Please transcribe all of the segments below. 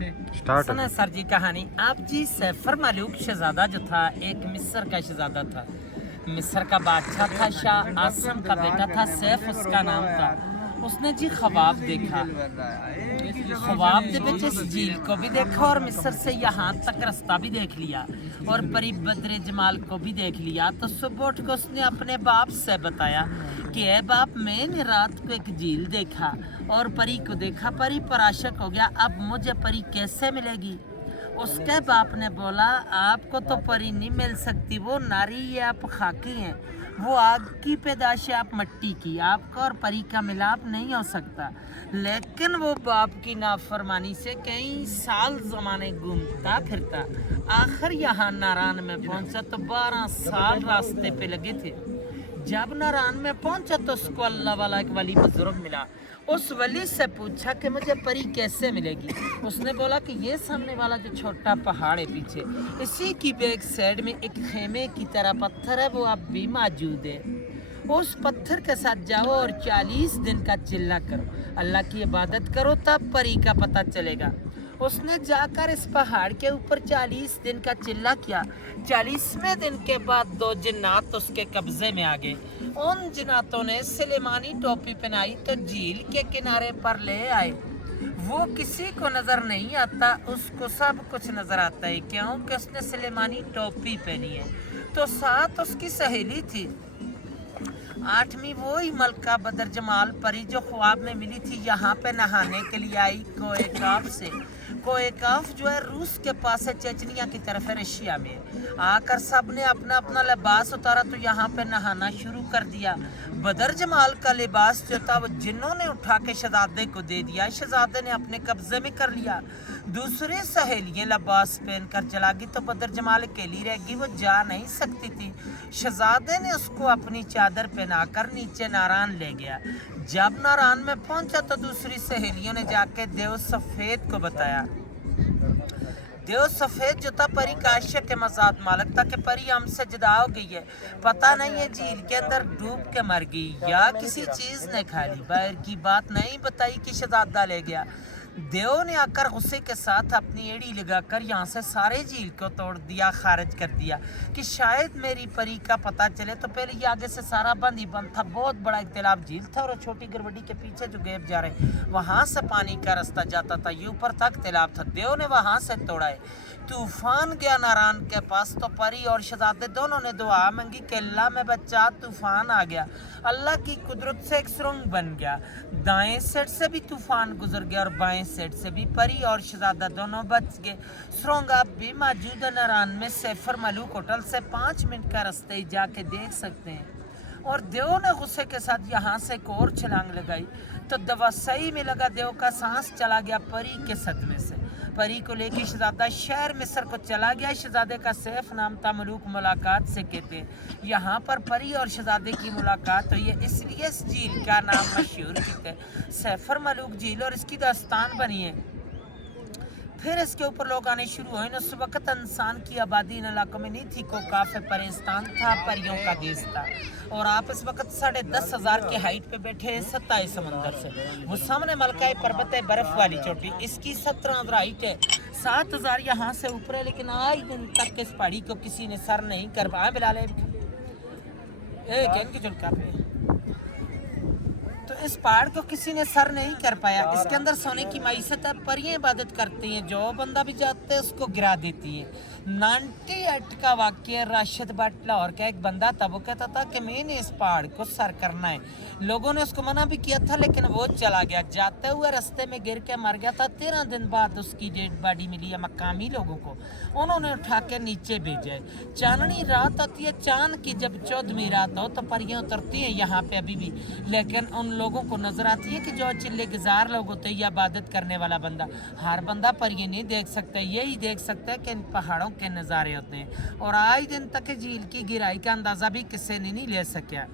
सुना सर जी कहानी आप जी। सैफर मलूक शहजादा जो था एक मिस्र का शहजादा था। मिस्र का बादशाह था, शाह आसम का बेटा था, सैफ उसका नाम था। उसने जी ख्वाब देखा, ख्वाब दे विच इस झील को भी देखा और मिस्र से यहाँ तक रास्ता भी देख लिया और परी बद्र जमाल को भी देख लिया। तो सुबह उठ के उसने अपने बाप से बताया कि ए बाप, मैंने रात को एक झील देखा और परी को देखा, परी पर आशिक हो गया, अब मुझे परी कैसे मिलेगी। उसके बाप ने बोला, आपको तो परी नहीं मिल सकती, वो नारी है, आप खाकी हैं, वो आग की पैदाश है, आप मट्टी की, आपका और परी का मिलाप नहीं हो सकता। लेकिन वो बाप की नाफरमानी से कई साल ज़माने घूमता फिरता आखिर यहाँ नारान में पहुँचा। तो 12 साल रास्ते पे लगे थे। जब नारान में पहुँचा तो उसको अल्लाह वाला एक वली बुजुर्ग मिला। उस वली से पूछा कि मुझे परी कैसे मिलेगी। उसने बोला कि ये सामने वाला जो छोटा पहाड़ है पीछे, इसी की बैक साइड में एक खेमे की तरह पत्थर है, वो अब भी मौजूद है। उस पत्थर के साथ जाओ और 40 दिन का चिल्ला करो, अल्लाह की इबादत करो, तब परी का पता चलेगा। उसने जाकर इस पहाड़ के ऊपर 40 दिन का चिल्ला किया। 40वें दिन के बाद 2 जिन्नात उसके कब्जे में आ गए। उन जिन्नातों ने सुलेमानी टोपी पहनाई तो झील के किनारे पर ले आए। वो किसी को नजर नहीं आता, उसको सब कुछ नजर आता है, क्योंकि उसने सुलेमानी टोपी पहनी है। तो साथ उसकी सहेली थी, 8वीं वही मलका बदर जमाल परी जो ख्वाब में मिली थी। यहाँ पे नहाने के लिए आई कोएकाफ से। कोएकाफ जो है रूस के पास है, चेचनिया की तरफ है, रशिया में। आकर सब ने अपना अपना लिबास उतारा तो यहाँ पे नहाना शुरू कर दिया। बदर जमाल का लिबास जो था वो जिन्हों ने उठा के शहजादे को दे दिया, शहजादे ने अपने कब्जे में कर लिया। दूसरी सहेलियाँ लिबास पहन कर चला गई तो बदर जमाल अकेली रह गई, वो जा नहीं सकती थी। शहजादे ने उसको अपनी चादर पहनाकर नीचे नारान ले गया। जब नारान में पहुंचा तो दूसरी सहेलियों ने जाके देव सफेद को बताया। देव सफेद जो था परी का आशिक के मजाद मालक था कि परी हमसे जुदा हो गई है, पता नहीं है झील के अंदर डूब के मर गई या किसी चीज ने खा ली। बाहर की बात नहीं बताई कि शहजादा ले गया। देव ने आकर गुस्से के साथ अपनी एड़ी लगाकर यहाँ से सारे झील को तोड़ दिया, खारिज कर दिया कि शायद मेरी परी का पता चले। तो पहले ये आगे से सारा बंद ही बंद था, बहुत बड़ा एक तालाब झील था और छोटी गरवड़ी के पीछे जो गैप जा रहे वहाँ से पानी का रास्ता जाता था, ये ऊपर तक तालाब था। देव ने वहाँ से तोड़ा है। तूफान गया नारायण के पास तो परी और शहजादे दोनों ने दुआ मांगी कि अल्लाह में बच्चा। तूफान आ गया, अल्लाह की कुदरत से एक सुरंग बन गया। दाएं साइड से भी तूफान गुजर गया और बाएं साइड से भी। परी और शहजादा दोनों बच गए। सुरंग अब भी मौजूद है नारायण में। सैफर मलूक होटल से 5 मिनट का रास्ते ही जाके देख सकते हैं। और देव ने गुस्से के साथ यहाँ से एक और छलांग लगाई तो दवा सही में लगा। देव का सांस चला गया परी के सदमे से। परी को लेकर शहजादा शहर मिस्र को चला गया। शहजादे का सैफ नाम था। मलूक मुलाकात से कहते यहाँ पर परी और शहजादे की मुलाकात हुई है, इसलिए इस झील का नाम मशहूर किया सैफर मलूक झील और इसकी दास्तान बनी है। फिर इसके ऊपर लोग आने शुरू हुए। उस वक्त इंसान की आबादी इन इलाकों में नहीं थी, को काफी परेशान था, परियों का देश था। और आप इस वक्त 10,500 के हाइट पे बैठे हैं 27 समंदर से। वो सामने मलकाई पर्वत है, बर्फ वाली चोटी, इसकी 17,000 हाइट है, 7,000 यहाँ से ऊपर है। लेकिन आज दिन तक इस पहाड़ी को किसी ने सर नहीं कर पाया। बिलाले तो इस पहाड़ को किसी ने सर नहीं कर पाया। इसके अंदर सोने की मैसत है, परियां इबादत करती हैं, जो बंदा भी जाते है उसको गिरा देती है। 98 का वाक्य राशिद भट्ट लाहौर का एक बंदा था, वो कहता था कि मैंने इस पहाड़ को सर करना है। लोगों ने उसको मना भी किया था लेकिन वो चला गया। जाते हुए रास्ते में गिर के मर गया था। 13 दिन बाद उसकी डेड बॉडी मिली है मकामी लोगों को, उन्होंने उठा के नीचे भेजा है। चांदनी रात आती है, चांद की जब 14वीं रात हो तो परियां उतरती हैं यहाँ पे अभी भी। लेकिन उन लोगों को नजर आती है कि जो चिल्ले गुजार लोग होते हैं या इबादत करने वाला बंदा, हर बंदा परियां नहीं देख सकता, यही देख सकता है कि इन पहाड़ों के नज़ारे होते हैं। और आज दिन तक झील की गिराई का अंदाज़ा भी किसी ने नहीं ले सका।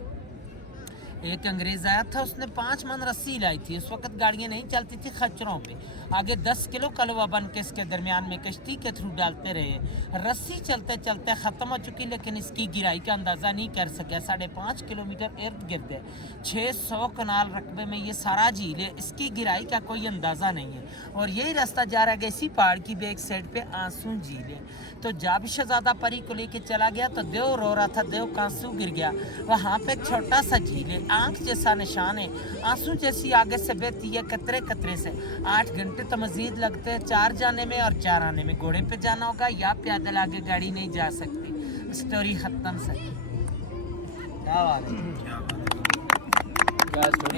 एक अंग्रेज आया था, उसने 5 मन रस्सी लाई थी। उस वक्त गाड़ियाँ नहीं चलती थी खच्चरों पे, आगे 10 किलो कलवा बन के इसके दरमियान में कश्ती के थ्रू डालते रहे। रस्सी चलते चलते ख़त्म हो चुकी, लेकिन इसकी गिराई का अंदाज़ा नहीं कर सके। 5.5 किलोमीटर इर्द गिर्द है, 600 कनाल रकबे में ये सारा झील है, इसकी गिराई का कोई अंदाज़ा नहीं है। और यही रास्ता जा रहा है इसी पहाड़ की बैक साइड पे आंसू झील है। तो जब शहजादा परी को लेके चला गया तो देव रो रहा था, देव कांसू गिर गया। वहाँ पे एक छोटा सा झील है, आँख जैसा निशान है, आंसू जैसी आगे से बहती है कतरे कतरे से। 8 घंटे तो मजीद लगते हैं 4 जाने में और 4 आने में। घोड़े पे जाना होगा या पैदल, आगे गाड़ी नहीं जा सकती। स्टोरी खत्म सर। क्या बात है, क्या स्टोरी।